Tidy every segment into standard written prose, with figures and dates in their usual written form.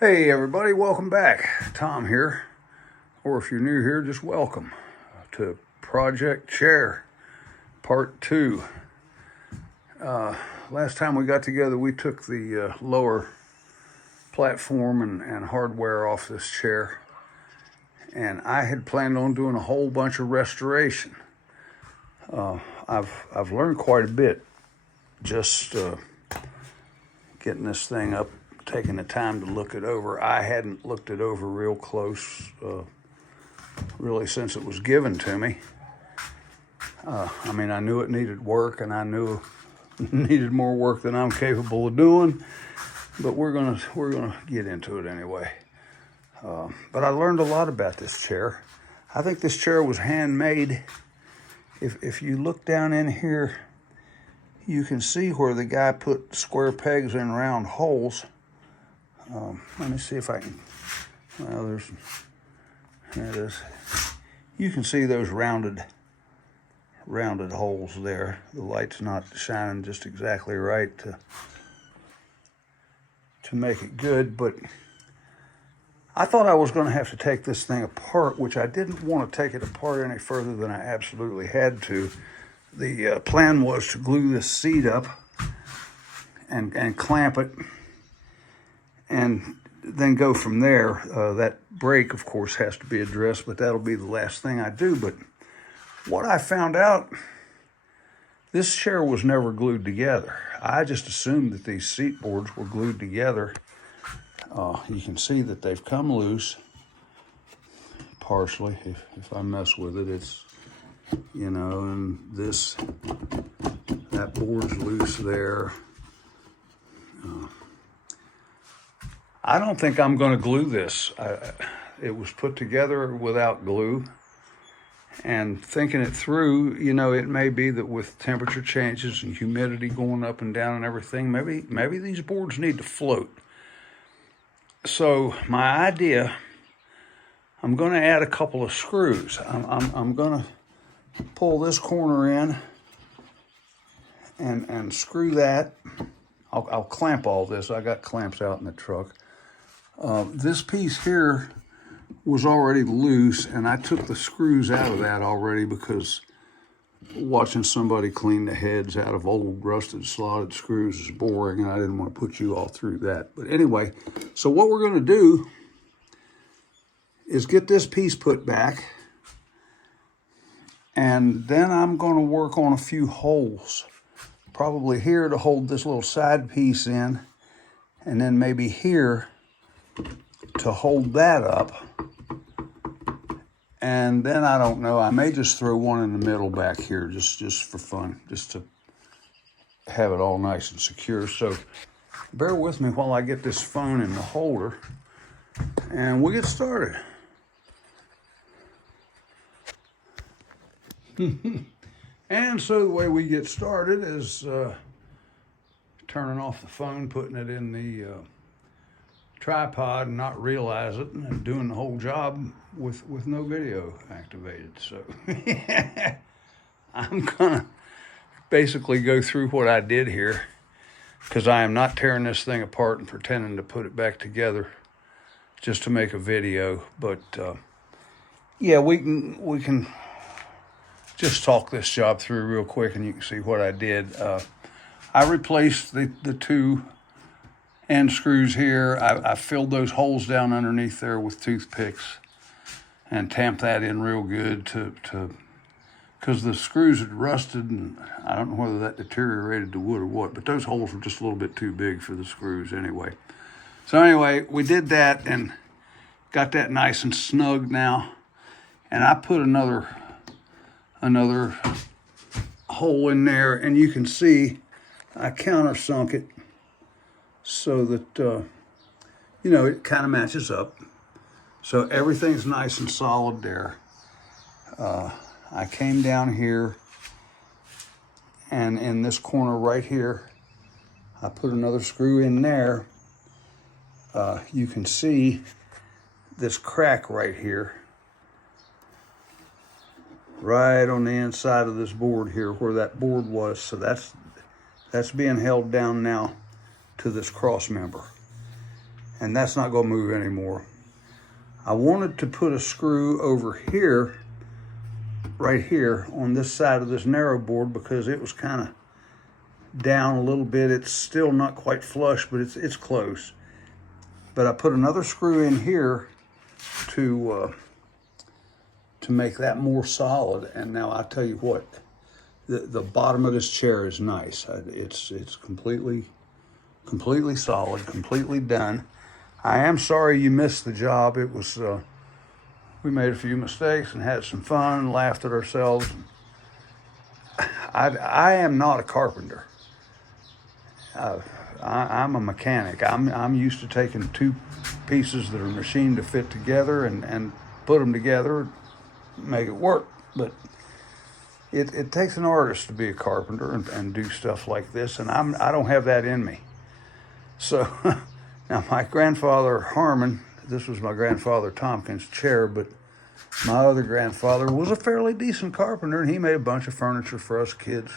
Hey everybody, welcome back. Tom here, or if you're new here, just welcome to Project Chair Part 2. Last time we got together, we took the lower platform and hardware off this chair, and I had planned on doing a whole bunch of restoration. I've learned quite a bit just getting this thing up, taking the time to look it over. I hadn't looked it over real close, really, since it was given to me. I knew it needed work, and I knew it needed more work than I'm capable of doing. But we're gonna get into it anyway. But I learned a lot about this chair. I think this chair was handmade. If you look down in here, you can see where the guy put square pegs in round holes. Let me see if I can. Well, there it is. You can see those rounded holes there. The light's not shining just exactly right to make it good, but I thought I was going to have to take this thing apart, which I didn't want to take it apart any further than I absolutely had to. The plan was to glue this seat up and clamp it, and then go from there. That brake, of course, has to be addressed, but that'll be the last thing I do. But what I found out, this chair was never glued together. I just assumed that these seat boards were glued together. You can see that they've come loose, partially. If I mess with it, it's, and that board's loose there. I don't think I'm going to glue this. It was put together without glue. And thinking it through, it may be that with temperature changes and humidity going up and down and everything, maybe these boards need to float. So my idea, I'm going to add a couple of screws. I'm going to pull this corner in and screw that. I'll clamp all this. I got clamps out in the truck. This piece here was already loose, and I took the screws out of that already because watching somebody clean the heads out of old rusted slotted screws is boring, and I didn't want to put you all through that. But anyway, so what we're going to do is get this piece put back, and then I'm going to work on a few holes, probably here to hold this little side piece in, and then maybe here to hold that up. And then I don't know, I may just throw one in the middle back here just for fun, just to have it all nice and secure. So bear with me while I get this phone in the holder and we'll get started. And so the way we get started is turning off the phone, putting it in the tripod and not realize it, and doing the whole job with no video activated. So I'm gonna basically go through what I did here, because I am not tearing this thing apart and pretending to put it back together just to make a video. But yeah, we can just talk this job through real quick, and you can see what I did. I replaced the two end screws here. I filled those holes down underneath there with toothpicks and tamped that in real good because the screws had rusted, and I don't know whether that deteriorated the wood or what, but those holes were just a little bit too big for the screws anyway. So anyway, we did that and got that nice and snug now. And I put another hole in there, and you can see I countersunk it so that, it kind of matches up. So everything's nice and solid there. I came down here, and in this corner right here, I put another screw in there. You can see this crack right here, right on the inside of this board here where that board was. So that's being held down now to this cross member. and that's not gonna move anymore. I wanted to put a screw over here, right here on this side of this narrow board, because it was kind of down a little bit. It's still not quite flush, but it's close. But I put another screw in here to make that more solid. And now I tell you what, the bottom of this chair is nice. It's completely solid, completely done. I am sorry you missed the job. It was, we made a few mistakes and had some fun and laughed at ourselves. I am not a carpenter. I'm a mechanic. I'm used to taking two pieces that are machined to fit together and put them together, make it work. But it takes an artist to be a carpenter and do stuff like this, and I don't have that in me. So now my grandfather Harmon, this was my grandfather Tompkins' chair, but my other grandfather was a fairly decent carpenter, and he made a bunch of furniture for us kids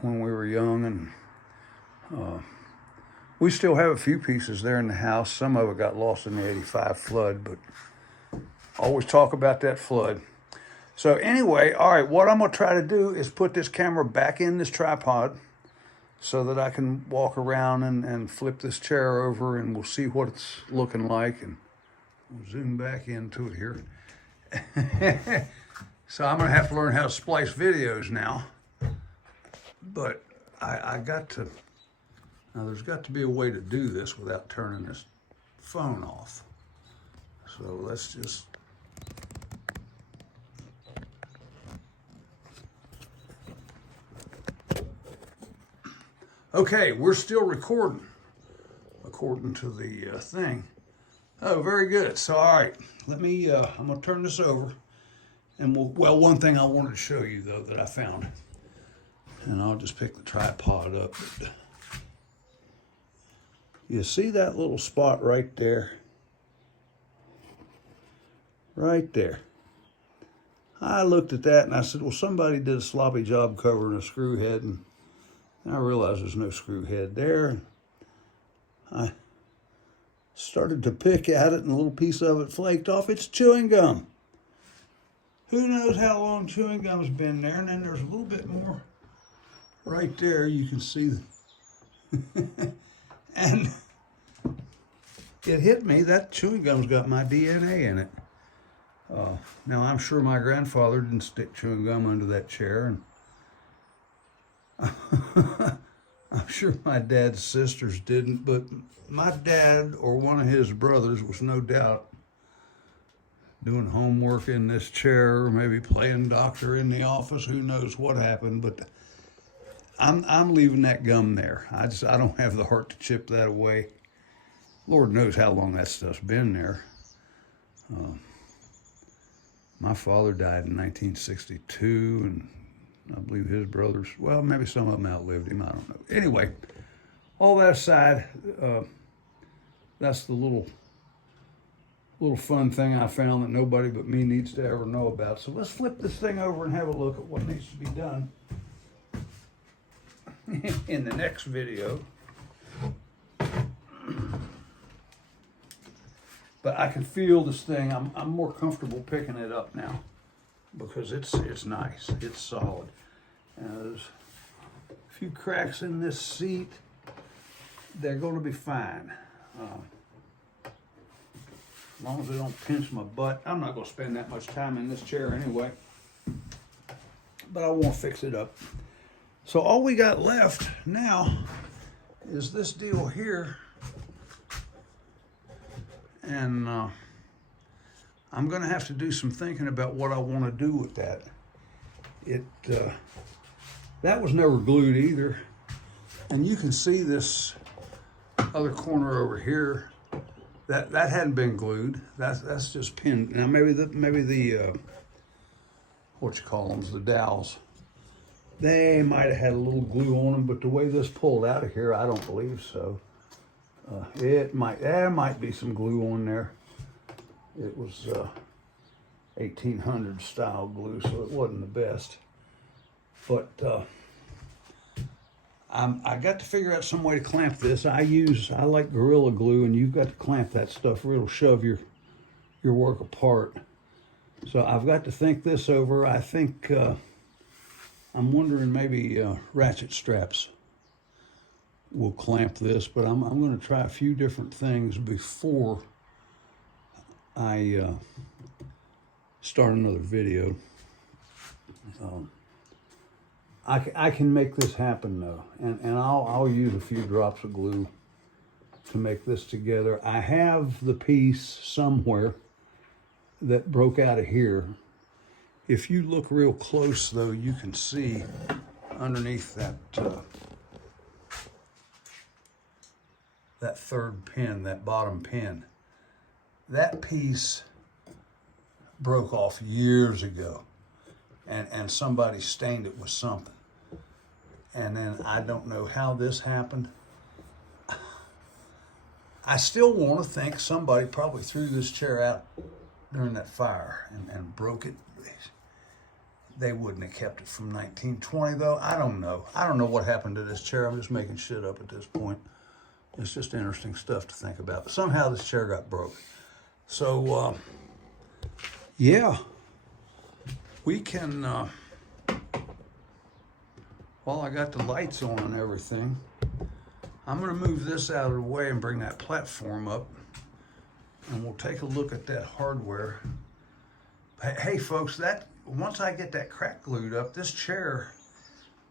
when we were young. And we still have a few pieces there in the house. Some of it got lost in the '85 flood, but always talk about that flood. So anyway, all right, what I'm gonna try to do is put this camera back in this tripod so that I can walk around and flip this chair over, and we'll see what it's looking like. And we'll zoom back into it here. So I'm gonna have to learn how to splice videos now. But I got to, now there's got to be a way to do this without turning this phone off. So let's just, okay, we're still recording according to the thing. Oh, very good. So, all right, let me, I'm gonna turn this over, and well, one thing I wanted to show you though that I found, and I'll just pick the tripod up. You see that little spot right there? Right there. I looked at that and I said, well, somebody did a sloppy job covering a screw head, and I realized there's no screw head there. I started to pick at it and a little piece of it flaked off. It's chewing gum. Who knows how long chewing gum's been there? And then there's a little bit more right there. You can see. And it hit me. That chewing gum's got my DNA in it. Now, I'm sure my grandfather didn't stick chewing gum under that chair. And I'm sure my dad's sisters didn't, but my dad or one of his brothers was no doubt doing homework in this chair, or maybe playing doctor in the office. Who knows what happened, but I'm leaving that gum there. I don't have the heart to chip that away. Lord knows how long that stuff's been there. My father died in 1962, and I believe his brothers, well, maybe some of them outlived him, I don't know. Anyway, all that aside, that's the little fun thing I found that nobody but me needs to ever know about. So let's flip this thing over and have a look at what needs to be done in the next video. But I can feel this thing. I'm more comfortable picking it up now because it's nice. It's solid. There's a few cracks in this seat. They're going to be fine. As long as they don't pinch my butt. I'm not going to spend that much time in this chair anyway. But I won't fix it up. So all we got left now is this deal here. And I'm going to have to do some thinking about what I want to do with that. That was never glued either. And you can see this other corner over here. That hadn't been glued. That's just pinned. Now maybe the what you call them, the dowels. They might have had a little glue on them, but the way this pulled out of here, I don't believe so. There might be some glue on there. It was 1800 style glue, so it wasn't the best. But I got to figure out some way to clamp this. I like Gorilla Glue, and you've got to clamp that stuff or it'll shove your work apart. So I've got to think this over. I think I'm wondering maybe ratchet straps will clamp this, but I'm going to try a few different things before I start another video. I can make this happen though, and I'll use a few drops of glue to make this together. I have the piece somewhere that broke out of here. If you look real close though, you can see underneath that that third pin, that bottom pin, that piece broke off years ago, and somebody stained it with something. And then I don't know how this happened. I still want to think somebody probably threw this chair out during that fire and broke it. They wouldn't have kept it from 1920 though. I don't know. I don't know what happened to this chair. I'm just making shit up at this point. It's just interesting stuff to think about. But somehow this chair got broke. So, yeah, we can, while I got the lights on and everything, I'm going to move this out of the way and bring that platform up, and we'll take a look at that hardware. Hey folks, once I get that crack glued up, this chair,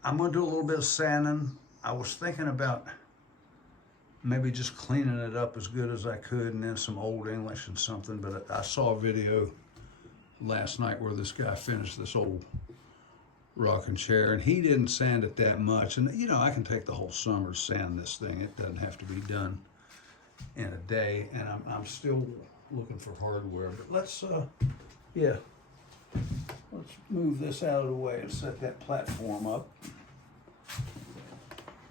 I'm going to do a little bit of sanding. I was thinking about maybe just cleaning it up as good as I could, and then some Old English and something. But I saw a video last night where this guy finished this old rocking chair, and he didn't sand it that much. And you know, I can take the whole summer to sand this thing. It doesn't have to be done in a day. And I'm still looking for hardware. But let's move this out of the way and set that platform up.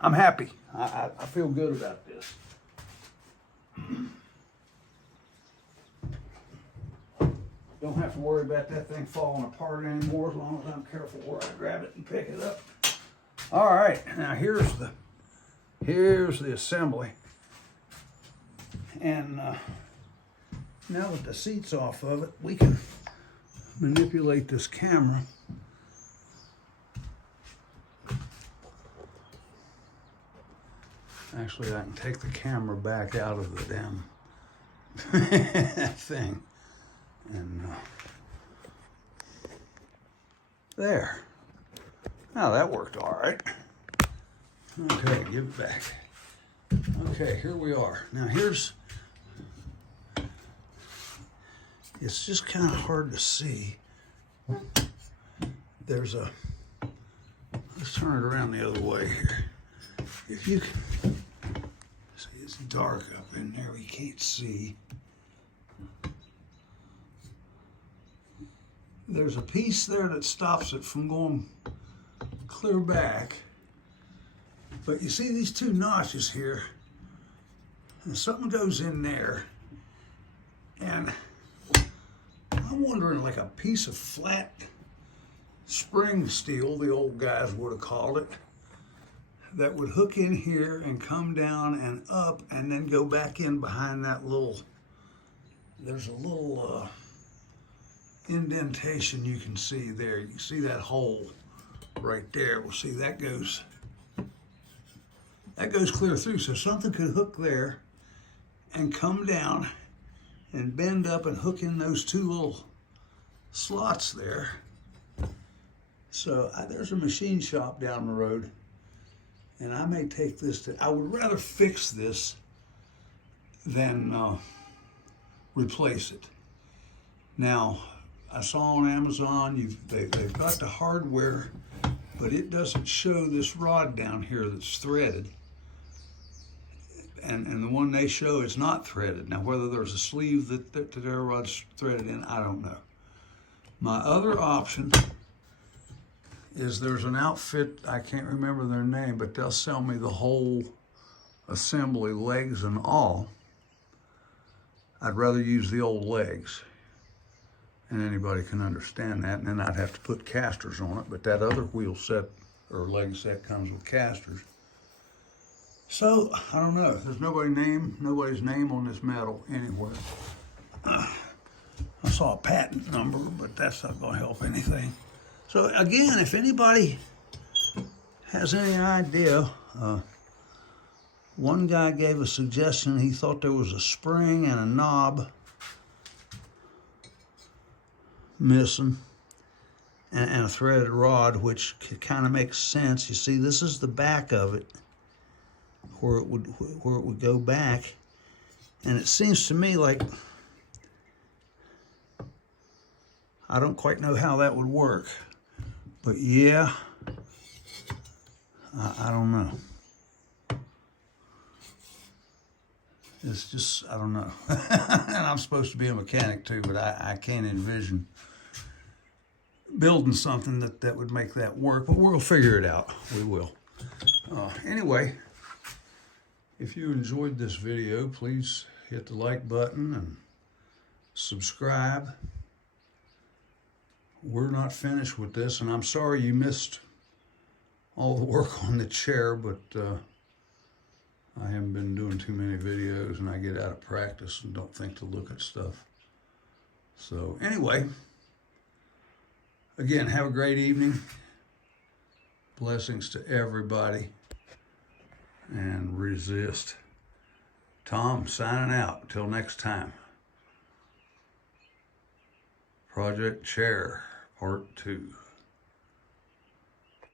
I'm happy. I feel good about this. Don't have to worry about that thing falling apart anymore as long as I'm careful where I grab it and pick it up. All right, now here's the assembly. And now that the seat's off of it, we can manipulate this camera. Actually, I can take the camera back out of the damn thing. And there. Now that worked all right. Okay, give it back. Okay, here we are. Now it's just kind of hard to see. Let's turn it around the other way here. If you can see, it's dark up in there, we can't see. There's a piece there that stops it from going clear back. But you see these two notches here, and something goes in there, and I'm wondering, like a piece of flat spring steel, the old guys would have called it, that would hook in here and come down and up and then go back in behind that there's a little indentation you can see there. You can see that hole right there. Well, see, that goes clear through. So something could hook there and come down and bend up and hook in those two little slots there. So there's a machine shop down the road, and I may take this I would rather fix this than replace it. Now, I saw on Amazon, they've got the hardware, but it doesn't show this rod down here that's threaded. And the one they show is not threaded. Now, whether there's a sleeve that their rod's threaded in, I don't know. My other option is there's an outfit, I can't remember their name, but they'll sell me the whole assembly, legs and all. I'd rather use the old legs, and anybody can understand that, and then I'd have to put casters on it, but that other wheel set or leg set comes with casters. So, I don't know. There's nobody's name on this metal anywhere. I saw a patent number, but that's not going to help anything. So again, if anybody has any idea, one guy gave a suggestion. He thought there was a spring and a knob missing and a threaded rod, which kind of makes sense. You see, this is the back of it where it would go back, and it seems to me like I don't quite know how that would work, but yeah, I don't know. It's just, I don't know. And I'm supposed to be a mechanic too, but I can't envision building something that would make that work, but we'll figure it out. We will. Anyway, if you enjoyed this video, please hit the like button and subscribe. We're not finished with this, and I'm sorry you missed all the work on the chair, but I haven't been doing too many videos, and I get out of practice and don't think to look at stuff. So anyway, again, have a great evening. Blessings to everybody, and resist. Tom signing out. Until next time. Project Chair, Part 2.